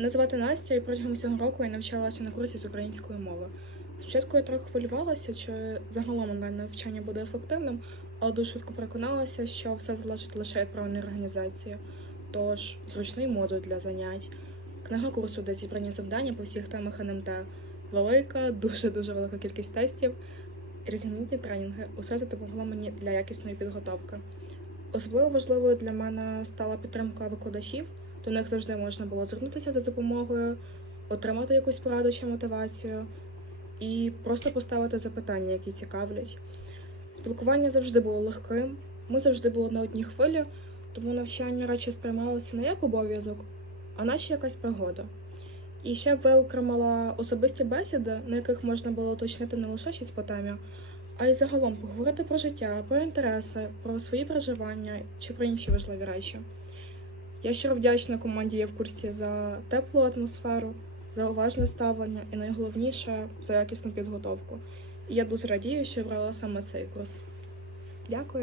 Мене звати Настя, і протягом цього року я навчалася на курсі з української мови. Спочатку я трохи хвилювалася, чи загалом онлайн навчання буде ефективним, але дуже швидко переконалася, що все залежить лише від правильної організації. Тож зручний модуль для занять, книга курсу, де зібрані завдання по всіх темах НМТ, велика, дуже дуже велика кількість тестів, різноманітні тренінги. Усе це допомогло мені для якісної підготовки. Особливо важливою для мене стала підтримка викладачів. До них завжди можна було звернутися за допомогою, отримати якусь пораду чи мотивацію і просто поставити запитання, які цікавлять. Спілкування завжди було легким, ми завжди були на одній хвилі, тому навчання радше сприймалося не як обов'язок, а наче якась пригода. І ще виокремила особисті бесіди, на яких можна було уточнити не лише щось по темі, а й загалом поговорити про життя, про інтереси, про свої переживання чи про інші важливі речі. Я щиро вдячна команді є в курсі за теплу атмосферу, за уважне ставлення і найголовніше за якісну підготовку. І я дуже радію, що брала саме цей курс. Дякую.